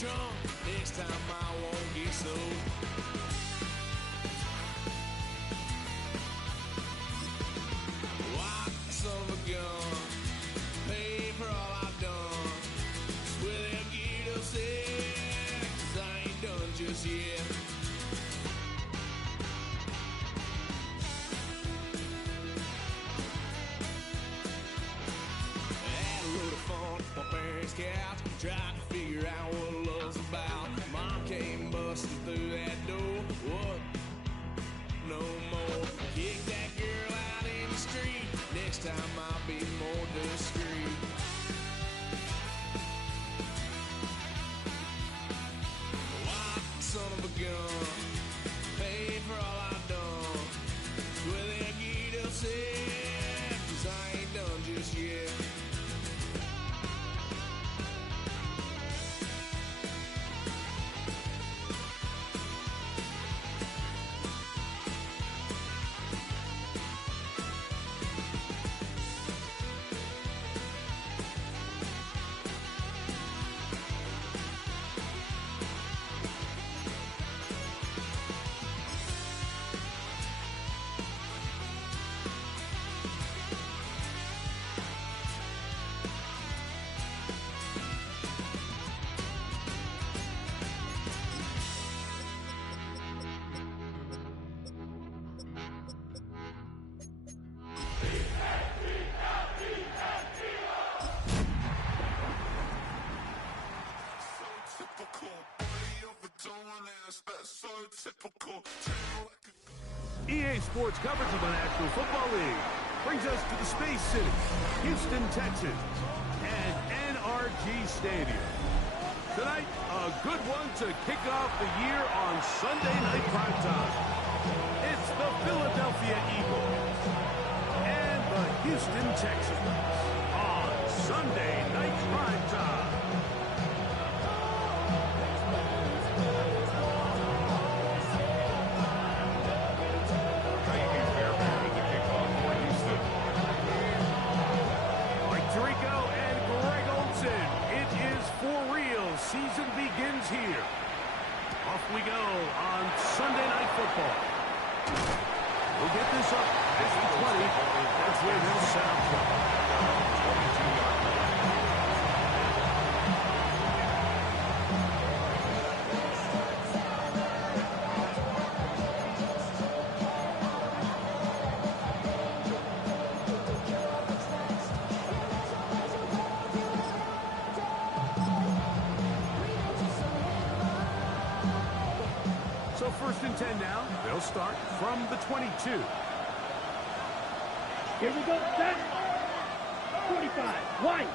trunk. Next time I won't get so. Wild son of a gun, pay for all I've done. Well, they'll get upset, 'cause I ain't done just yet. Had a load of fun on my parents' couch, trying to figure out what love's about. Mom came busting through that door. What? No more. Kick that girl out in the street. Next time I'll be more discreet. Wild son of a gun, pay for all I've done. Well, they'll get upset, 'cause I ain't done just yet. EA Sports coverage of the National Football League brings us to the Space City, Houston, Texas, and NRG Stadium. Tonight, a good one to kick off the year on Sunday Night Primetime. It's the Philadelphia Eagles and the Houston Texans on Sunday Night Primetime. Season begins here. Off we go on Sunday Night Football. We'll get this up as the 20. That's where they'll set up from. 22-yard line. So 1st and 10 now. They'll start from the 22. Here we go. Set. 45. White.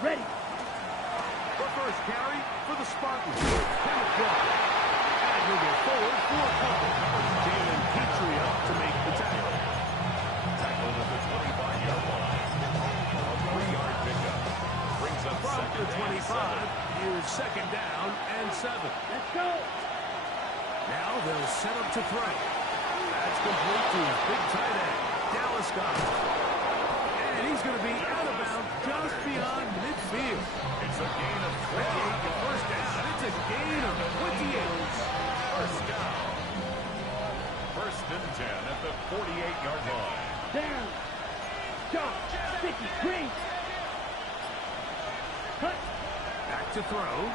Ready. The first carry for the Spartans. Kenneth Clark. And he'll go forward for a couple. Jalen Petrie up to make the tackle. Tackled at the 25-yard line. A 3-yard pickup. Brings up from second the 25. Here's 2nd down and 7. Let's go. Now they'll set up to throw. That's complete to his big tight end, Dallas Scott. And he's going to be out of bounds just beyond midfield. It's a gain of 28. The first down. It's a gain of 28. First down. 1st and 10 at the 48-yard line. Down. Jump. Sticky. Green. Cut. Back to throw.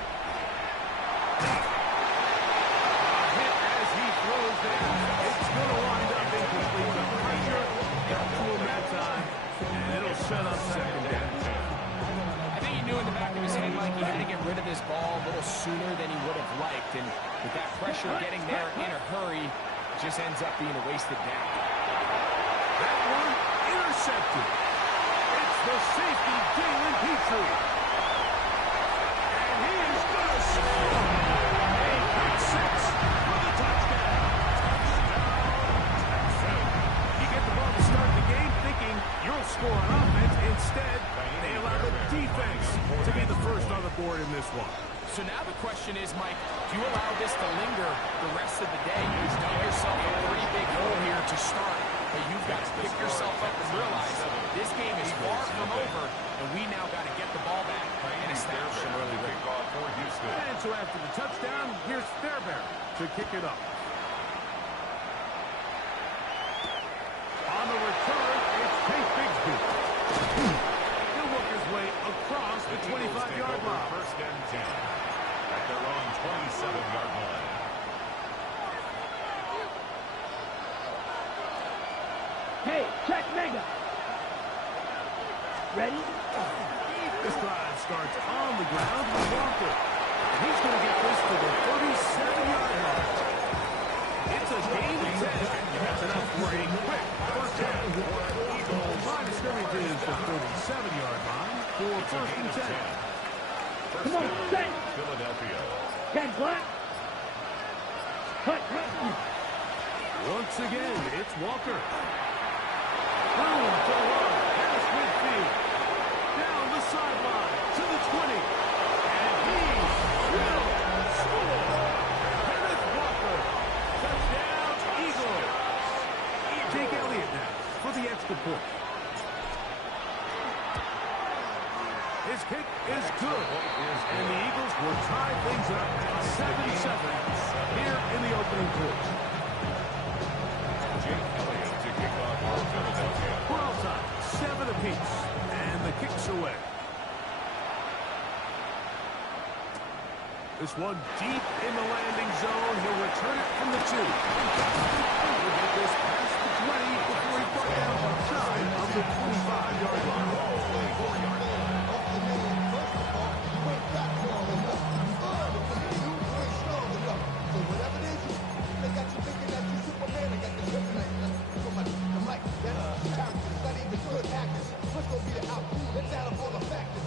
Throws there. It's going to wind up incomplete. The pressure got to him that time, and it'll set up 2nd down. I think he knew in the back of his head, Mike, he had to get rid of this ball a little sooner than he would have liked. And with that pressure getting there in a hurry, it just ends up being a wasted down. That one intercepted. It's the safety, Jalen Petrie. And he is going to score. A pick 6 for the touchdown. You'll score on offense. Instead, they allow the defense to be the first on the board in this one. So now the question is, Mike, do you allow this to linger the rest of the day? You've dug yourself a pretty big hole here to start, but you've got to pick yourself up and realize this game is far from over, and we now got to get the ball back and establish an early lead. So after the touchdown, here's Fairbairn to kick it up. On the return, it's Tate Bigsby. He'll work his way across the 25-yard line. First and 10 at their own 27-yard line. Hey, check mega. Ready? This drive starts on the ground with Walker. He's going to get this to the 37-yard line. It's a gain of 10. That's enough for a quick first down. Line of scrimmage is the 37-yard line for first and 10. Come on, set. Philadelphia. Ken Black. Cut. Once again, it's Walker. Boom to one. Pass midfield. Down the sideline to the 20. And he will score. Kenneth Walker. Touchdown, Eagles. Jake Elliott now for the extra point. His kick is good. And the Eagles will tie things up at 7-7 here in the opening quarter. Jake Elliott to kick off for Philadelphia. We're all tied, 7 apiece. And the kick's away. This one deep in the landing zone. He'll return it from the 2. He'll get this past the 20 before he brought down outside of the 25-yard line.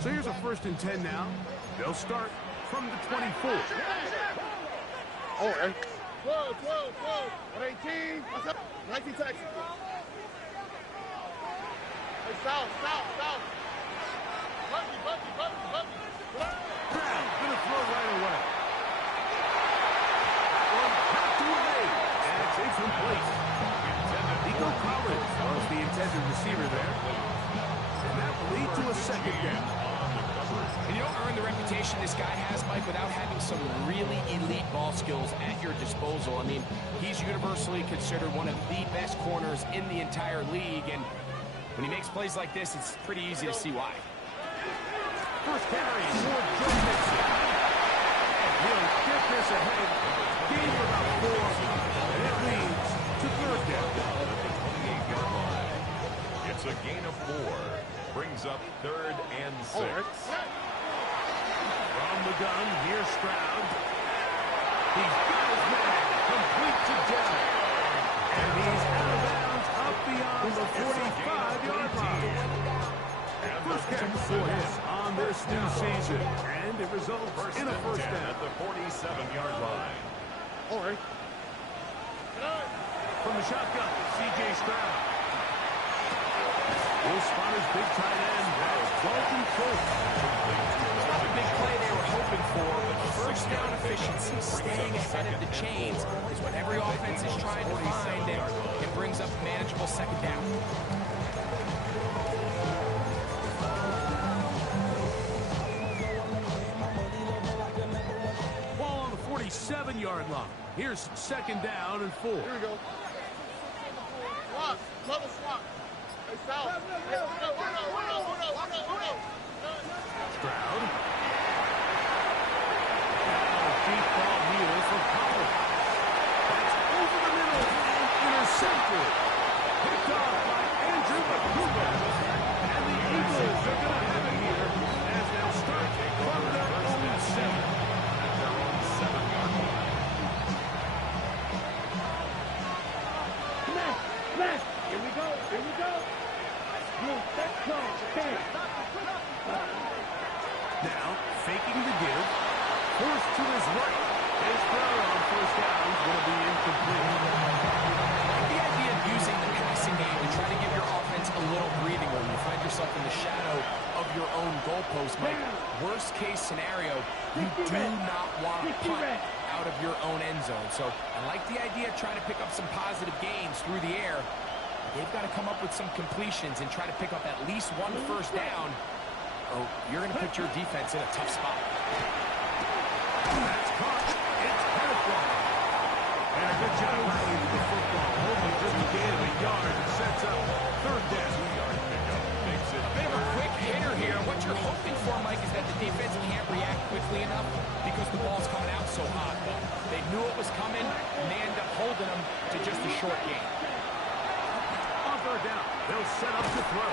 So here's a first and 10 now. They'll start from the 24. Oh, 12, 118. 19 Texans. Hey, south. Bucky. Brown gonna throw right away. One packed away. And it's incomplete. Nico Collins was the intended receiver there. And that will lead to a second down. And you don't earn the reputation this guy has, Mike, without having some really elite ball skills at your disposal. I mean, he's universally considered one of the best corners in the entire league, and when he makes plays like this, it's pretty easy to see why. First carry for Joe Mixon. He'll get this ahead. Gain for about 4, and it leads to third down. It's a gain of 4. Brings up 3rd and 6. From the gun, here's Stroud. He's got his man complete to Dell. And he's out of bounds up beyond the 45-yard line. First catch for him on this new season. And it results in a first down. At the 47-yard line. From the shotgun, C.J. Stroud. Will spot his big tight end. That's Dalton Schultz. Not the big play they were hoping for, but first down efficiency, staying ahead of the chains, is what every offense is trying to find, and it brings up a manageable second down. Ball on the 47-yard line. Here's second down and 4. Here we go. Swap. Double swap. Hey, south. Hey, Uno. Stroud. Deep ball here for Collins. That's over the middle and intercepted. Picked off by Andrew McCougar. And the Eagles are going to have it here as they'll start from their own 7. At their own 7-yard line. Smash. Here we go. Let's go. Okay. Now, faking the give. Forced to his right. His throw on first down is going to be incomplete. The idea of using the passing game to try to give your offense a little breathing room. You find yourself in the shadow of your own goalpost, Mike. Worst case scenario, you do not want to punt out of your own end zone. So I like the idea of trying to pick up some positive gains through the air. They've got to come up with some completions and try to pick up at least one first down. Oh, you're going to put your defense in a tough spot. so hot, though. They knew it was coming, and they end up holding them to just a short game. On third down, they'll set up to throw.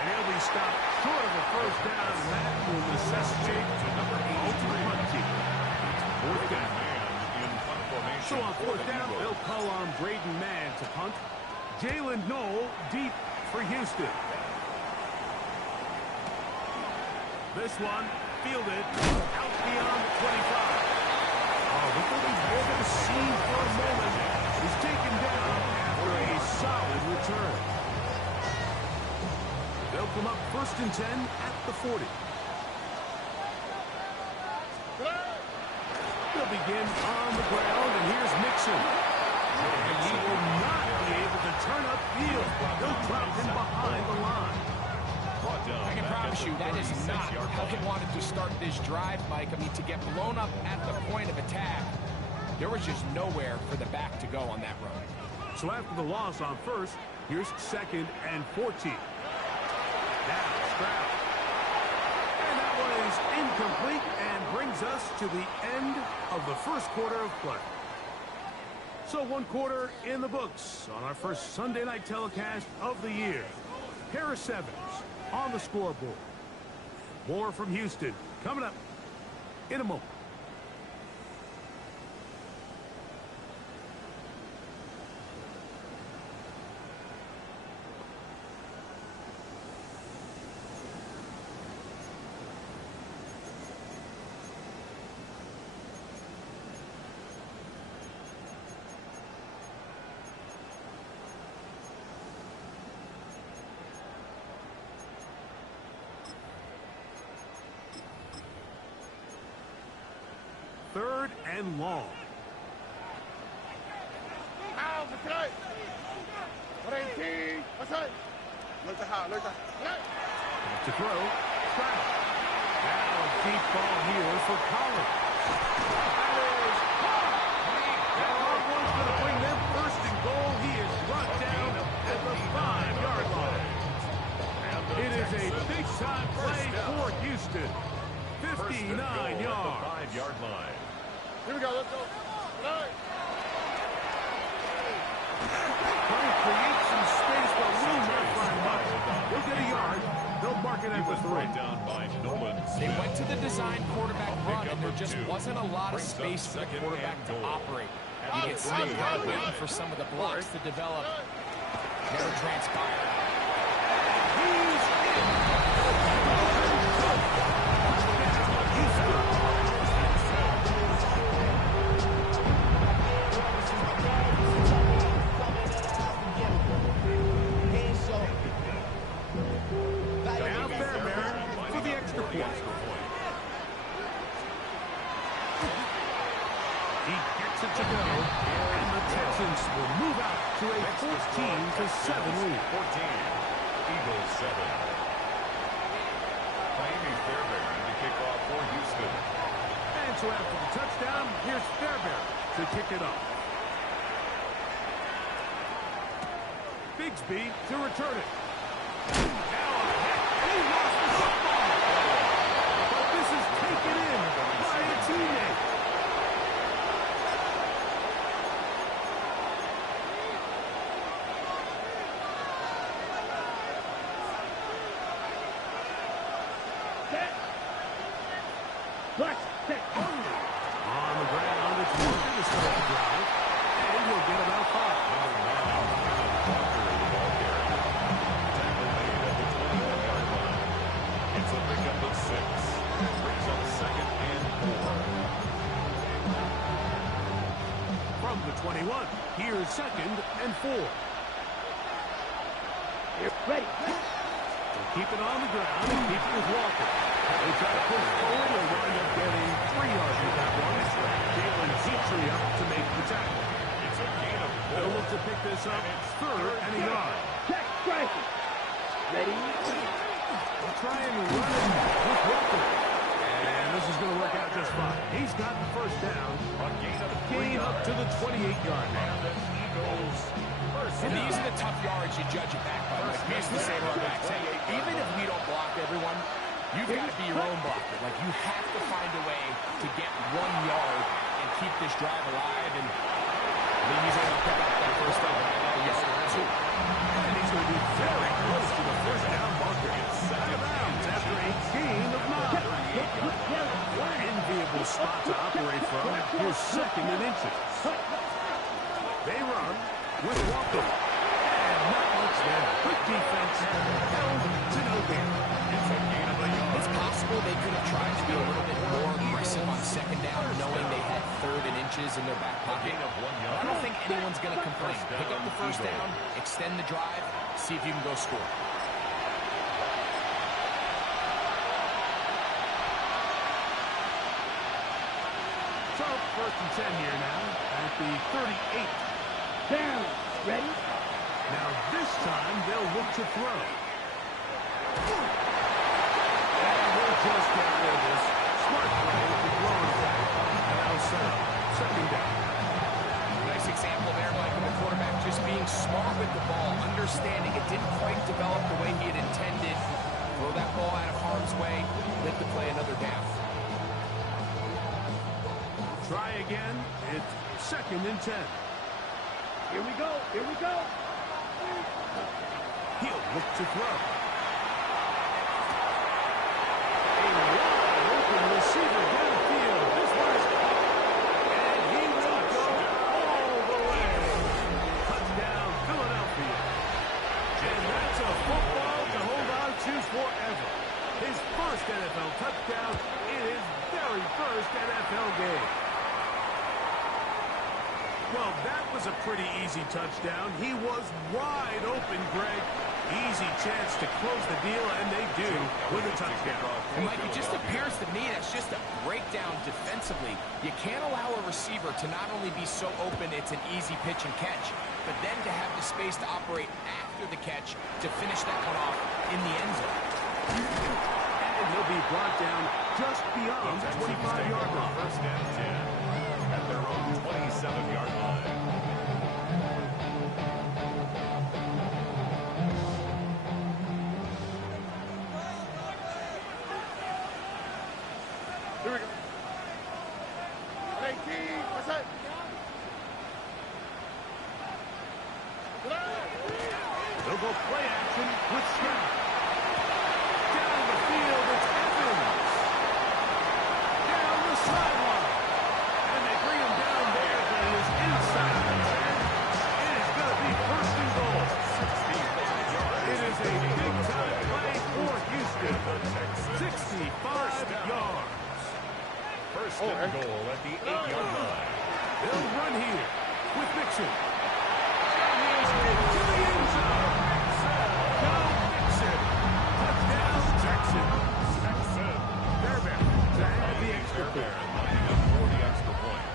And he'll be stopped short of a first down, and that will necessitate number 8 punt team. Fourth down. So on fourth down, they'll call on Braden Mann to punt. Jalen Knoll deep for Houston. This one fielded out beyond the 25. Oh, look what we're going to see for a moment. He's taken down after a solid return. They'll come up 1st and 10 at the 40. They'll begin on the ground, and here's Mixon. And he will not be able to turn upfield. They'll drop him behind the line. I can promise you that is not how they wanted to start this drive, Mike. I mean, to get blown up at the point of attack, there was just nowhere for the back to go on that run. So after the loss on first, here's 2nd and 14. Now Stroud. And that one is incomplete and brings us to the end of the first quarter of play. So 1 quarter in the books on our first Sunday night telecast of the year. Harris Evans on the scoreboard. More from Houston coming up in a moment. Third and long. Out, that's right. 118. That's right. Look to how, look to. To throw. Stroud. Now a deep ball here for Collins. That is caught. That hard one's going to bring them 1st and goal. He is brought down at the 5-yard line. It is a big-time play for Houston. 59 yards. 5-yard line. Here we go, let's go. Right. Trying to create some space, but will not find much. They'll get a yard. They'll mark it at the 3. Down by Nolan. They went to the design quarterback run, and there just wasn't a lot of space for the quarterback to operate. You get stuck there waiting for some of the blocks to develop. Never transpired. He's in. Now Fairbairn for the extra point. He gets it to go, and the Texans will move out to a 14-7 lead. 14. Eagles 7. Miami Fairbairn to kick off for Houston. And so after the touchdown, here's Fairbairn to kick it off. Bigsby to return it. Now a hit. He lost the football. But this is taken in by a teammate. Flex, set. On the ground, it's working to start the drive. And he'll get about 5. It's a pickup of 6. Brings up 2nd and 4. From the 21, here's 2nd and 4. Ready. They'll keep it on the ground and keep it with Walker. They try to push forward. They'll wind up getting 3 yards with that one. Jalen Petrie up to make the tackle. It's a gain of 4. They'll look to pick this up 3rd and a yard. Check, strike. Ready. They'll try and run it with Walker. And this is going to work out just fine. He's got the 1st down. A gain of 3 Gain up to the 28-yard line. And the Eagles first And down. these are the tough yards you judge it back by. Like we used to say to our backs, hey, even if we don't block everyone, You've got to be your own blocker. Like, you have to find a way to get 1 yard and keep this drive alive. And I mean, he's able to pick up that first down. Yes, too. And he's going to be very close to the first down marker. Out of bounds after a gain of 9. Enviable spot to operate from. Here's second and inches. They run with Walker. And not much there. Good defense. Held to no gain. It's a gain of a yard. It's possible they could have tried to be a little bit more aggressive on second down, knowing they had third and inches in their back pocket. I don't think anyone's going to complain. Pick up the first down, extend the drive, see if you can go score. So, first and 10 here now at the 38. Down. Ready? Now this time they'll look to throw. And we'll just get rid of this. Smart play to throw it away. And now set up. Second down. Nice example there, Mike, of the quarterback just being smart with the ball, understanding it didn't quite develop the way he had intended. Throw that ball out of harm's way, let the play another down. Try again. It's second and 10. Here we go. Here we go. He'll look to throw. A wide open receiver downfield. This one is caught. And he will go all the way. Touchdown, Philadelphia. And that's a football to hold on to forever. His first NFL touchdown in his very first NFL game. Well, that was a pretty easy touchdown. He was wide open, Greg. Easy chance to close the deal, and they do with a touchdown. And, Mike, it just appears to me that's just a breakdown defensively. You can't allow a receiver to not only be so open it's an easy pitch and catch, but then to have the space to operate after the catch to finish that one off in the end zone. And he'll be brought down just beyond the 25-yard line. First down 10 at their own 27-yard line. Here we go. Hey, Key, what's up? They'll go play action with Scott. Down the field, it's Evans. Down the sideline. And they bring him down there, but he is inside the 10. It is going to be first and goal. 65 yards. It is a big-time play for Houston. 65 yards. First and goal at the 8-yard line. They'll run here with Mixon. And he is into the end zone. Joe Mixon. Touchdown, Texans. Fairbairn to add the extra point. Lining up for the extra point.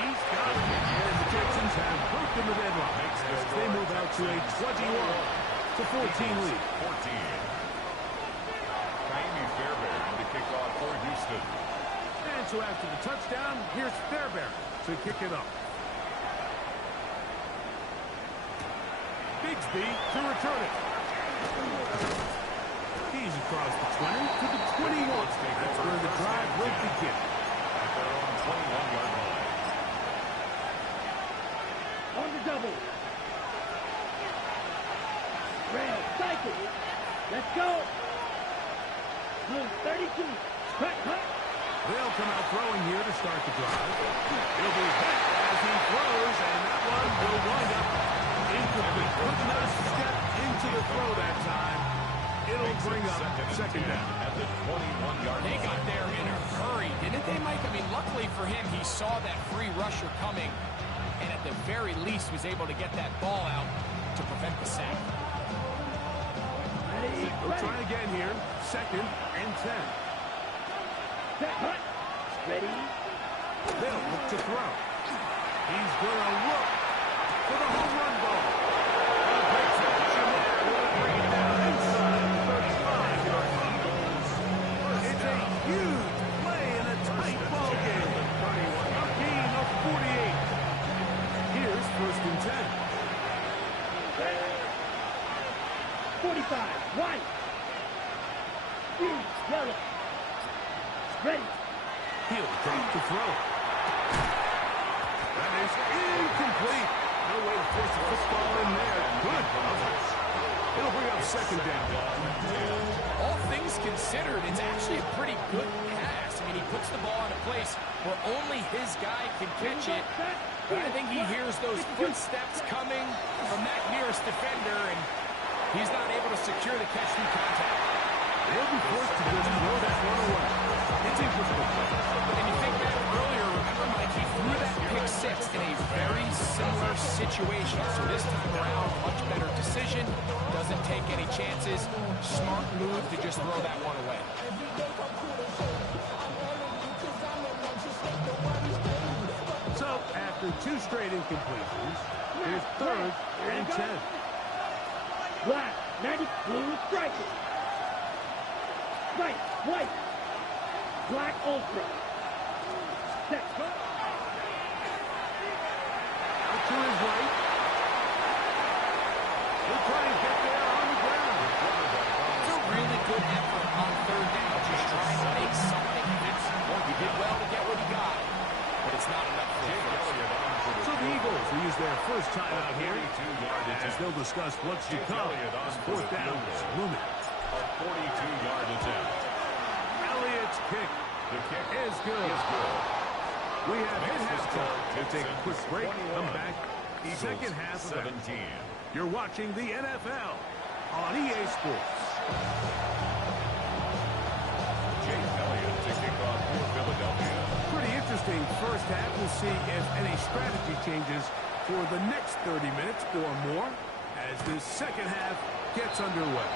He's got it. And the Texans have broken the deadlock as they move out to a 21-14 lead. 14. Fairbairn to kick off for Houston. And so after the touchdown, here's Fairbairn to kick it up. Bigsby to return it. He's across the 20 to the 21. That's where the drive will begin. At their own 21-yard line. On the double. Red, cycle. Let's go. 32. Cut, cut. They'll come out throwing here to start the drive. He'll be hit as he throws, and that one will wind up incomplete. Could not step into the throw that time. It'll bring up second down. At the 21-yard line. They got there in a hurry, didn't they, Mike? I mean, luckily for him, he saw that free rusher coming, and at the very least was able to get that ball out to prevent the sack. We'll try again here. Second and 10. Set, hut. Ready. They'll look to throw. He's going to look for the home run ball. A great selection there. Will bring it down inside the 35-yard line. It's a huge play in a tight ball game. A gain of 48. Here's first and 10. 45. Yellow. Ready. He'll drop the throw. That is incomplete. No way to force the football in there. Good coverage. It'll bring up second down. All things considered, it's actually a pretty good pass. I mean, he puts the ball in a place where only his guy can catch it. But I think he hears those footsteps coming from that nearest defender, and he's not able to secure the catch through contact. They'll be forced to just throw that one away. It's incomplete. And you think back earlier, remember, Mike, he threw that pick six in a very similar situation. So this time around, much better decision. Doesn't take any chances. Smart move to just throw that one away. So, after two straight incompletions, here's third and 10. Black, magic, blue, striker. White, white. Black, ultra. Set. Out to his right. He'll try and get there on the ground. It's a really good effort on third down, just trying to make something happen. He did well to get what he got, but it's not enough for him. So the Eagles will use their first time out here, as they'll discuss what's to come. Fourth down is looming. A 42-yard attempt. Elliott's kick. The kick is good. We have hit halftime. We'll take a quick break. Come back. Second half of 17. You're watching the NFL on EA Sports. Jake Elliott to kick off for Philadelphia. Pretty interesting first half. We'll see if any strategy changes for the next 30 minutes or more as this second half gets underway.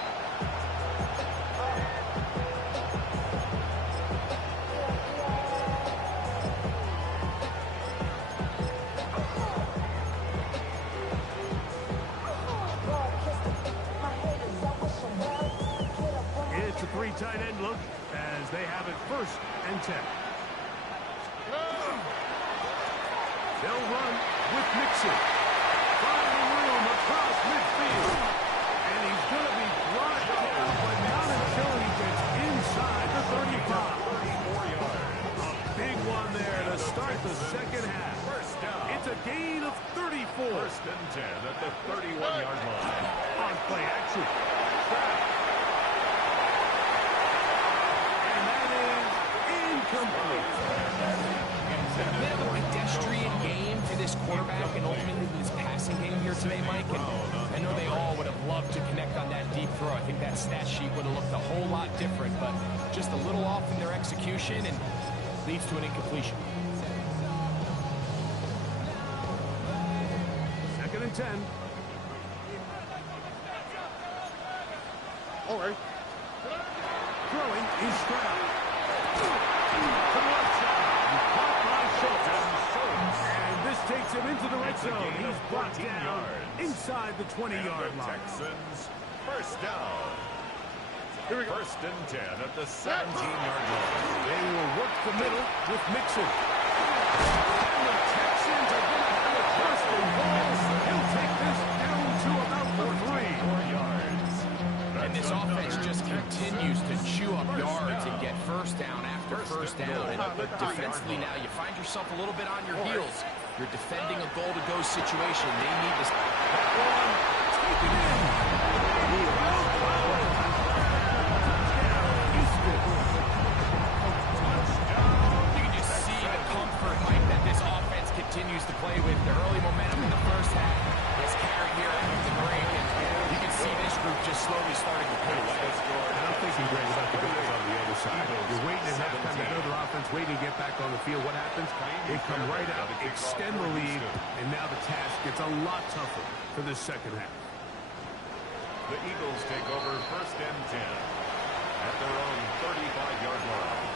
It's a three tight end look as they have it first and 10. They'll run with Mixon. Finding room across midfield. And he's going to be brought down, but not until he gets inside the 35. 34 yards. A big one there to start the second half. First down. It's a gain of 34. First and 10 at the 31-yard line. On play action. And that is incomplete. A bit of a pedestrian game for this quarterback and ultimately this passing game here today, Mike. And I know they all would have loved to connect on that deep throw. I think that stat sheet would have looked a whole lot different, but just a little off in their execution and leads to an incompletion. Second and 10. All right. Throwing is Stroud. Caught by Schultz. And this takes him into the red zone. He's brought down inside the 20-yard line. Texans first down. Here we go. First and 10 at the 17-yard line. They will work the middle with Mixon. And the Texans are going to have a first and goal. He'll take this down to about the 3. 4 yards. And this offense just continues to chew up yards and get first down after first down. And defensively now, you find yourself a little bit on your heels. You're defending a goal-to-go situation. They need to... That one, take it in. He will throw it. Touchdown, Houston. You can just see the comfort, Mike, that this offense continues to play with. The early momentum in the first half is carried here at the break, and you can see this group just slowly starting to pull away. And I'm thinking, Greg, about the guys on the other side. You're waiting at halftime to know their offense, waiting to get back on the field. What happens? They come right out, extend the lead, and now the task gets a lot tougher for this second half. The Eagles take over first and 10 at their own 35-yard line.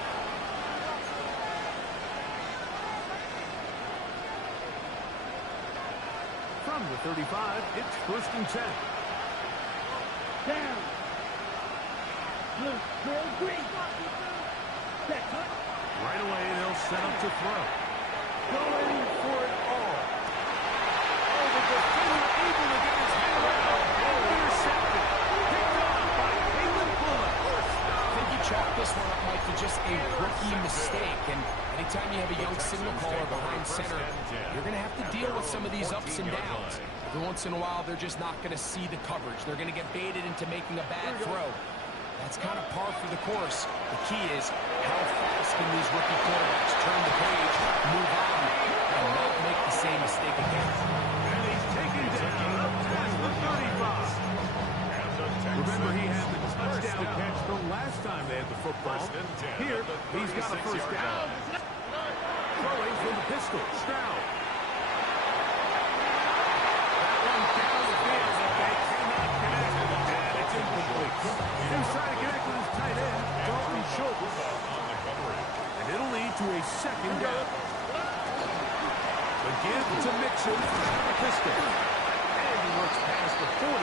From the 35, it's first and 10. Down. Blue, gold, green. Set. Right away, they'll set up to throw. Going for it all. Oh, the defender able to get his head around. Intercepted. Picked up by Caleb Bullock. I think you chalked this one up, Mike, to just a rookie mistake. And anytime you have a young signal caller behind center, you're going to have to deal with some of these ups and downs. Every once in a while, they're just not going to see the coverage. They're going to get baited into making a bad throw. That's kind of par for the course. The key is how fast can these rookie quarterbacks turn the page, move on, and not make the same mistake again. And he's taken down past the 35. Remember, he had the touchdown catch the last time they had the football. Here, he's got a first down. Throwing from the pistol. Stroud. That one down the field, but they cannot connect. And it's incomplete. He was trying to connect with his tight end, Dalton Schultz. And it'll lead to a second down. The give to Mixon from the pistol. Works past the 40,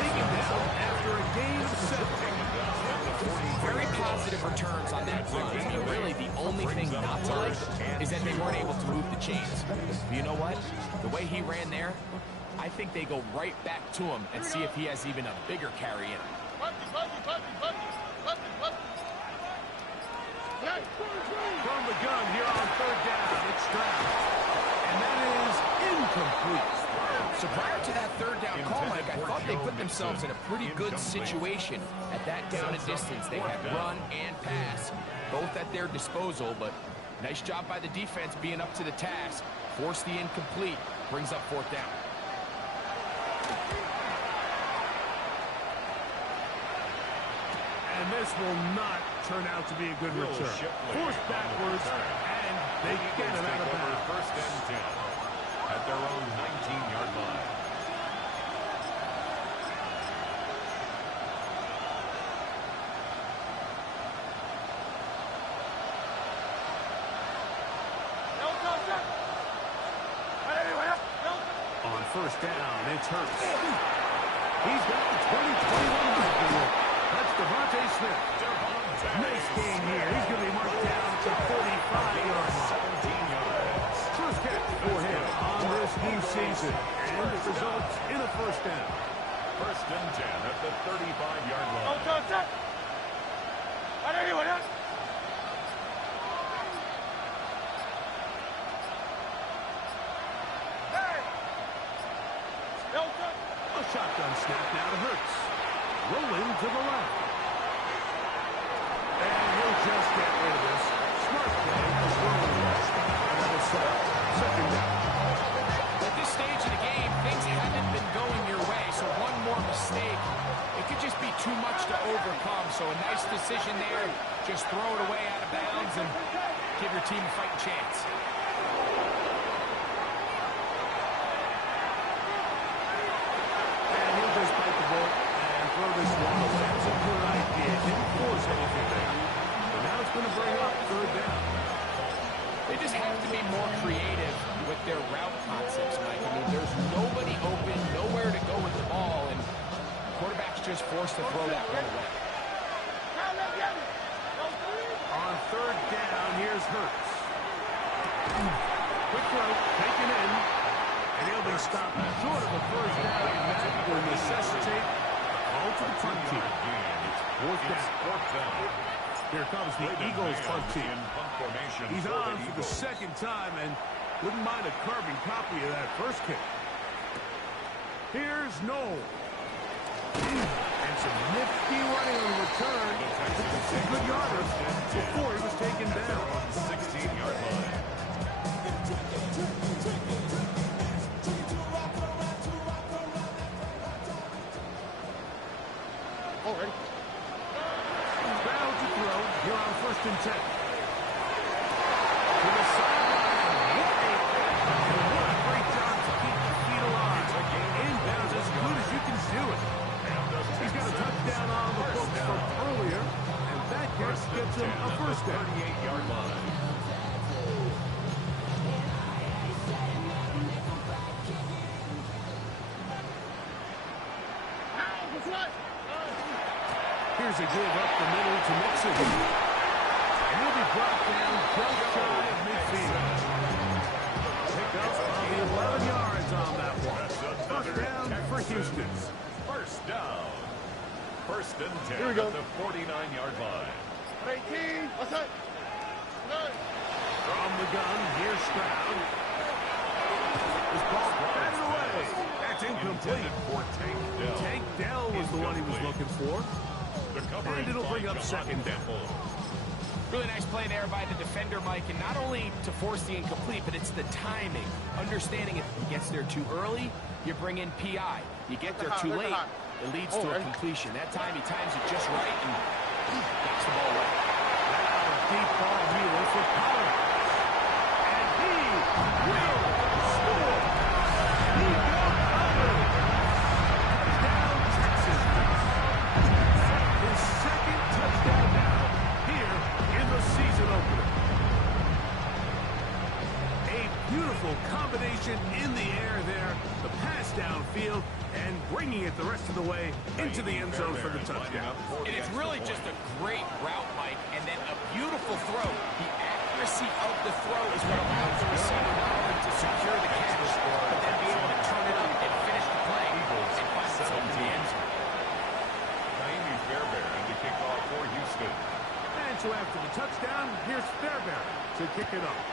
taken down after a gain of 7. Very positive returns on that run. I mean, really, the only thing not to like is that they weren't able to move the chains. But you know what? The way he ran there, I think they go right back to him and see if he has even a bigger carry in him. From the gun here on third down, it's Stroud. And that is incomplete. So prior to that third down call, Mike, I thought they put themselves in a pretty good situation. At that down and distance, they had run and pass, both at their disposal, but nice job by the defense being up to the task. Force the incomplete, brings up fourth down. And this will not turn out to be a good return. Forced backwards, and they get it out of bounds. First and 10 at their own 19-yard line. On first down, it's Hurts. He's got the 20-21 mark. That's Devontae Smith. Nice gain here. He's going to be marked down to 45 yards. 17 yards. First catch for him on this new season. And it results in a first down. First and 10 at the 35-yard line. A shotgun snap now to Hurts. Rolling to the left. And he'll just get rid of this. Smart play for rolling left. And that'll set up second down. At this stage of the game, things haven't been going your way, so one more mistake, it could just be too much to overcome. So a nice decision there. Just throw it away out of bounds and give your team a fighting chance. Just bite the bullet and throw this one away. That's a good idea. Didn't force anything there. But now it's going to bring up third down. They just have to be more creative with their route concepts, Mike. I mean, there's nobody open, nowhere to go with the ball, and quarterback's just forced to throw that one away. On third down, here's Hurts. Quick throw, taken in. And he'll be stopped short of a first down, and that will necessitate a call to the punt team. Fourth down. Here comes the Eagles punt team. He's on for the second time, and wouldn't mind a carbon copy of that first kick. Here's Noel. And some nifty running on the return. Some good yardage before he was taken down. 16-yard line. Already. Battle to throw here on first and 10. To the sideline. What a great job to keep the feet alive. Inbounds as good as you can do it. He's got a touchdown on the books from earlier, and that catch gets him a first down. 38-yard line. Here's a give up the middle to Mixon. And he'll be brought down just shy of midfield. Pick up on the 11 yards on that one. First down for Houston. First down. First and 10 Here we go. at the 49-yard line. the gun. Here's Stroud. This ball batted away. That's incomplete. Tank Dell was the one he was looking for. And it'll bring up second down. Really nice play there by the defender, Mike, and not only to force the incomplete, but it's the timing. Understanding if he gets there too early, you bring in PI. You get there too late, it leads to a completion. That time he times it just right and knocks the ball away. Now a deep ball here for Pollard. And he will score. He will cover. Touchdown, Texas. His second touchdown now here in the season opener. A beautiful combination in the air there. The pass downfield and bringing it the rest of the way into the end zone for the touchdown. And it's really just a great route, Mike, and then a beautiful throw. The accuracy of the throw is what allows the receiver not only to secure the catch, but then be able to turn it up and finish the play and find himself in the end zone. Naomi Fairbairn to kick off for Houston. And so after the touchdown, here's Fairbairn to kick it off.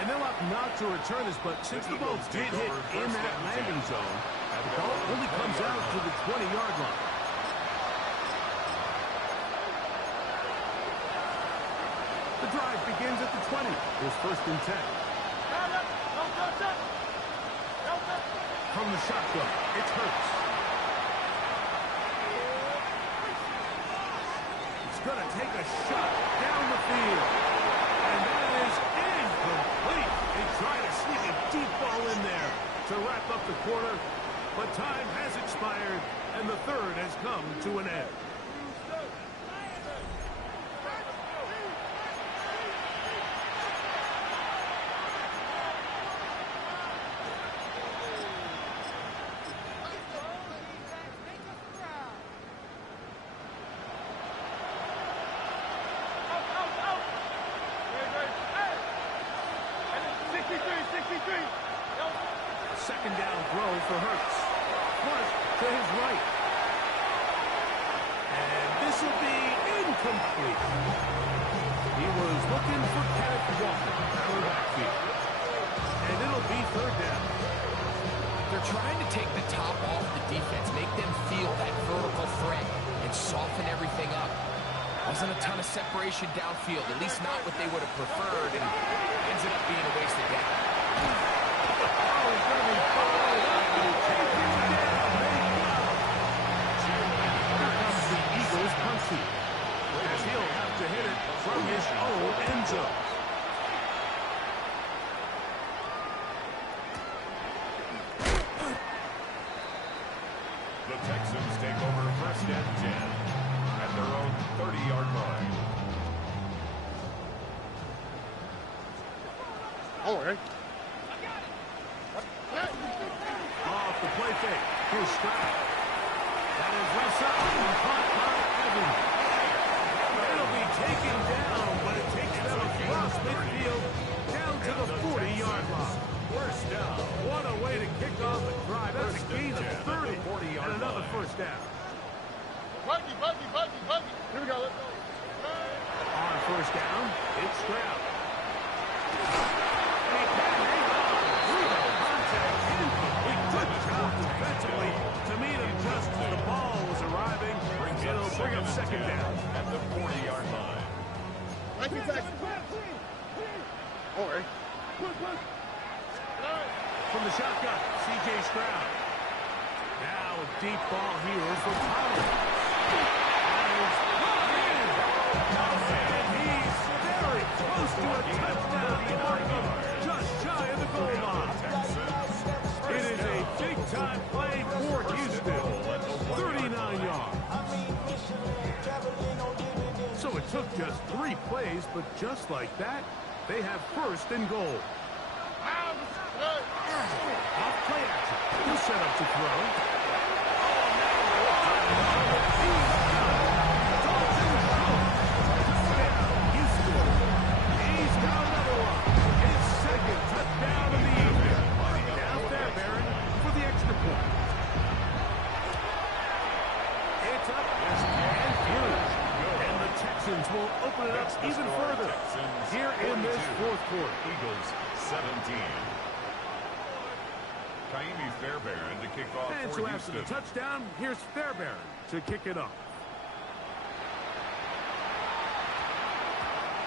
And they'll opt not to return this, but since the ball did hit in that landing zone, the ball only comes out to the 20-yard line. The drive begins at the 20. Here's first and 10. From the shotgun, it's Hurts. He's going to take a shot down the field. And that is incomplete. They try to sneak a deep ball in there to wrap up the quarter, but time has expired, and the third has come to an end. Second down throw for Hurts. Flush to his right. And this will be incomplete. He was looking for Kenneth Walker out of the backfield. And it'll be third down. They're trying to take the top off the defense, make them feel that vertical threat, and soften everything up. Wasn't a ton of separation downfield, at least not what they would have preferred, and ends up being a wasted down. As he'll have to hit it from his own end zone. The Texans take over first and 10 at their own 30-yard line. All right. Off the play fake. Here's Stroud. That is left side and caught by Evans. It'll be taken down, but it takes them across midfield down to the 40-yard line. First down. What a way to kick off a drive. That's a gain of 30 and another first down. Buggy. Here we go. Let's go. On first down, it's Stroud. Good job defensively to meet him just as the ball was arriving. It'll bring up second down at the 40-yard line. All right. From the shotgun, C.J. Stroud. Now a deep ball here for Pollard. And he's very close to a touchdown. Just shy of the goal line. It is a big-time play for Houston. 39 yards. So it took just 3 plays, but just like that, they have first and goal. Off play action. He'll set up to throw. Houston. He's got another one. His second touchdown of the evening. Now Fairbairn for the extra point. It's up and through. And the Texans Texans will open it up even further here in this fourth quarter. Eagles 17. Kaimi Fairbairn to kick off And for so after the Houston. touchdown, here's Fairbairn to kick it off.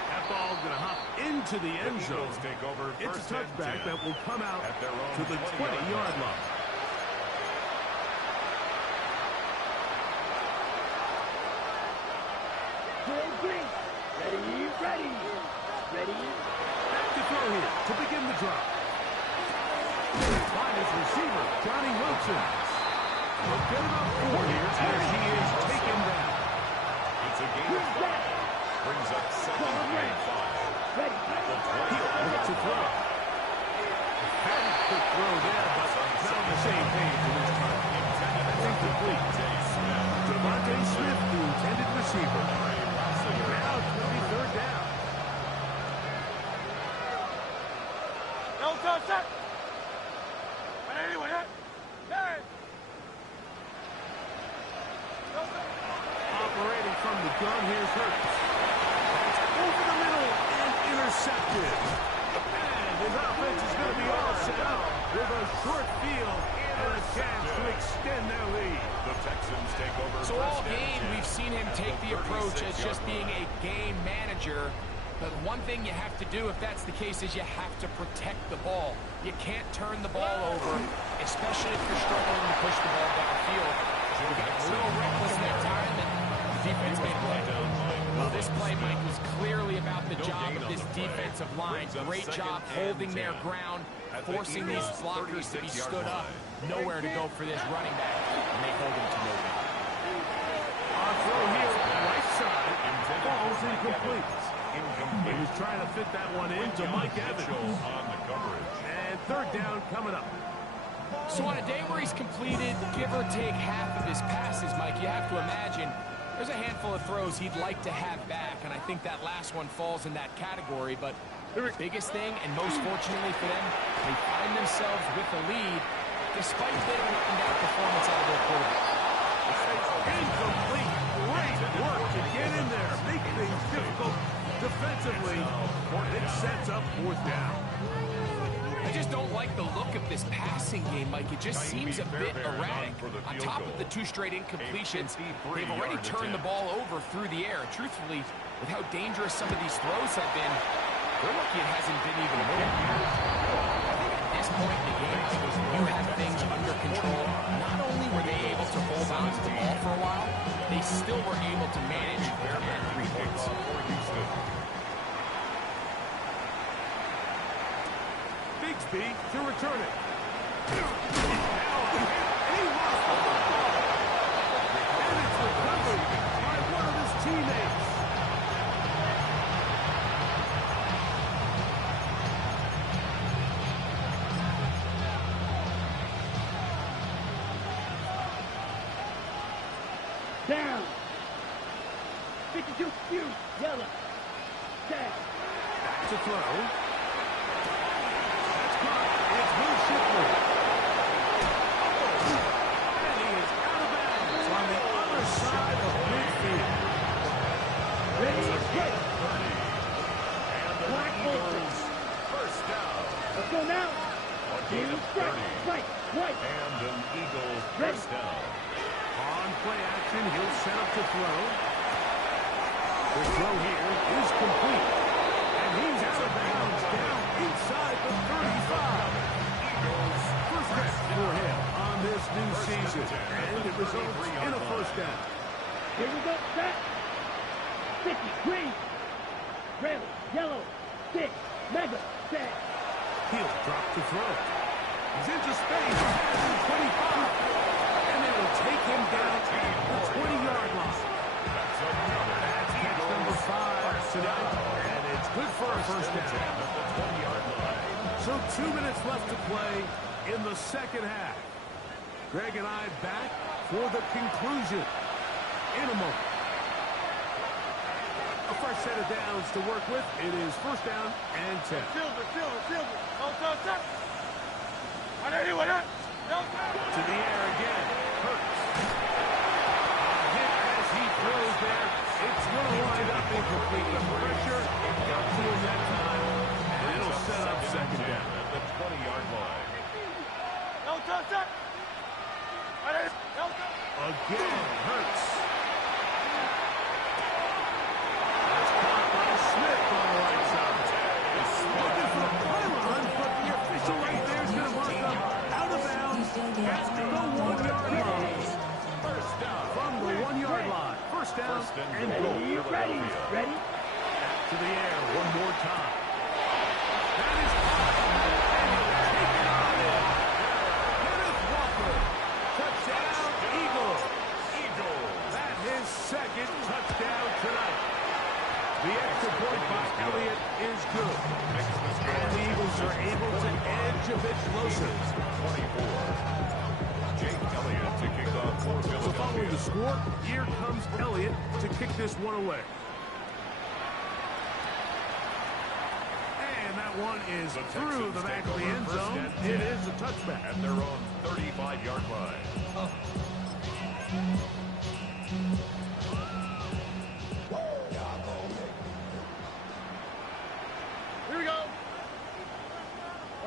That ball going to hop into the end The zone. Eagles take over It's first a and touchback 10 that will come out at their own to the 20-yard line. Throw green. Ready. Back to throw here to begin the drive. Find his receiver, Johnny Wilson. He'll get about 4 here as he is taken down. It's a gain of 5. Brings up second and 5. Ready. At the He'll 20. look to throw. Very quick throw there, but not on the same page this time. That's incomplete. Devontae Smith, the intended receiver. Now it's going to be third down. Operating from the gun, here's Hurts. That's over the middle and intercepted. And his offense is going to be all set up with a short field and a chance to extend their lead. The Texans take over So all first and game, 10 we've seen him at take the approach as 36-yard just being line. a game manager. But one thing you have to do, if that's the case, is you have to protect the ball. You can't turn the ball over, especially if you're struggling to push the ball downfield. He got a little reckless that time, and the defense made a play. Well, this play, Mike, was clearly about the job of this defensive line. Great job holding their ground, forcing these blockers to be stood up. Nowhere to go for this running back, and they hold him to no gain. On throw here, right side, falls incomplete. He was trying to fit that one into Mike Evans. On the coverage. And third down coming up. So on a day where he's completed, give or take half of his passes, Mike, you have to imagine there's a handful of throws he'd like to have back, and I think that last one falls in that category. But the biggest thing, and most fortunately for them, they find themselves with the lead despite a bit of an up-and-down performance out of their quarterback. Incomplete. Great work to get in there, make things difficult defensively. It sets up fourth down. I just don't like the look of this passing game, Mike. It just seems a bit erratic. On top of the 2 straight incompletions, they've already turned the ball over through the air. Truthfully, with how dangerous some of these throws have been, they're lucky it hasn't been even a minute. I think at this point in the game, you have things under control. Not only were they able to hold on to the ball for a while, they still were able to manage and 3 points. Bigsby to return it. Now, he lost the football. And it's recovered by one of his teammates. Down. 52 few. Yellow. Down. Back to throw. That's caught. It's Will Shipley. And he is out of bounds on the other side of midfield. Ready. Right. And the Black Eagles first down. Let's go now. A gain of 30. Right. And an Eagles first down. On play action, he'll set up to throw. The throw here is complete. And he's out of bounds down inside the 35. Eagles First down for him on this new season. And it results in a first down. Here we go. Set. 50. Green. Red. Yellow. 6. Mega. Set. He'll drop to throw. He's into space. At the 25. And they will take him down at the 20-yard line. That's another. That's catch number 5 tonight. And it's good for a first down. At the 20-yard line. So 2 minutes left to play in the second half. Greg and I back for the conclusion in a moment. A fresh set of downs to work with. It is first down and 10. To the air again. Hurts. A hit as he throws there. It's going to wind up again. Hurts. That's caught by Smith on the right side. Looking for the pylon, but the official right there is going to mark up out of bounds at the 1-yard line. First down. From the 1-yard line. First down and goal. Ready? Ready? To the air one more time. That is caught. And taken on in. Kenneth Walker. Touchdown, Eagles. That his second touchdown tonight. The extra point by Elliott is good. And the Eagles are able to edge a bit closer. 24. Jake Elliott to kick off for So following the Philadelphia. score, here comes Elliott to kick this one away. And that one is The through Texans the back take of the over end first zone. and It 10 is a touchback. At their own 35-yard line. Here we go.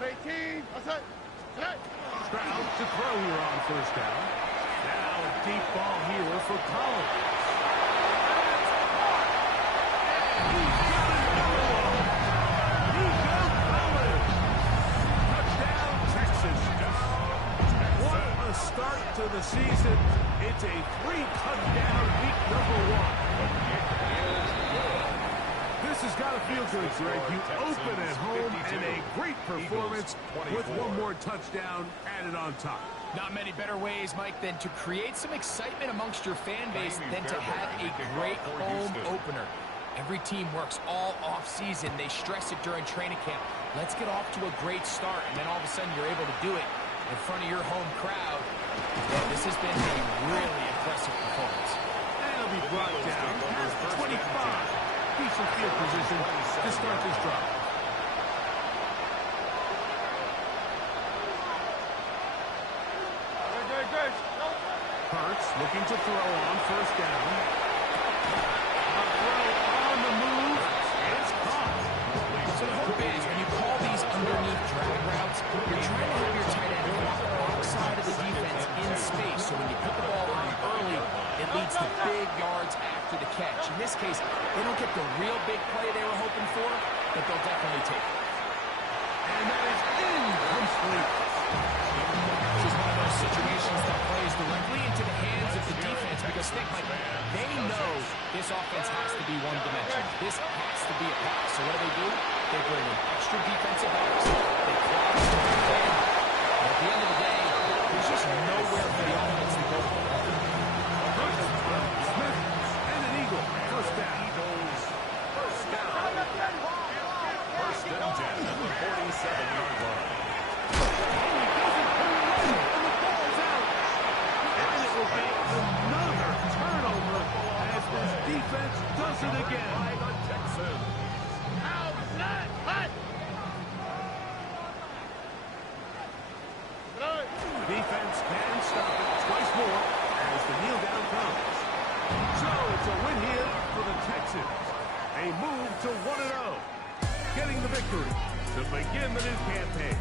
118. Outside. Outside. Stroud to throw here on first down. Now a deep ball here for Collins. He's got another one. Nico Collins. Touchdown, Texas. What a start to the season. It's a 3-touchdown week number 1. This has got to feel good, Greg. You open at home and a great performance with one more touchdown added on top. Not many better ways, Mike, than to create some excitement amongst your fan base than to have a great home opener. Every team works all off-season. They stress it during training camp. Let's get off to a great start, and then all of a sudden you're able to do it in front of your home crowd. Yeah, this has been a really impressive performance. And he'll be brought down past the 25. Decent field position to start this drive. Good. Hurts looking to throw on first down. A throw on the move is caught. So the hope is when you call these underneath drag routes, you're trying to have your tight end block the backside of the defense in space. So when you put the ball on early, it leads to big yards after the catch. In this case, they don't get the real big play they were hoping for, but they'll definitely take it. And that is incomplete. This is one of those situations that plays directly into the hands of the defense because they know this offense has to be one-dimensional. This has to be a pass. So what do? They bring in extra defensive backs. They collapse the defense. And at the end of the day, there's just nowhere for the offense to go. Smith and an Eagle. First down. First down. First and 10 at the 47-yard line. Another turnover as this defense does it again. By the Texans. Defense can stop it twice more as the kneel down comes. So it's a win here for the Texans. A move to 1-0. Getting the victory to begin the new campaign.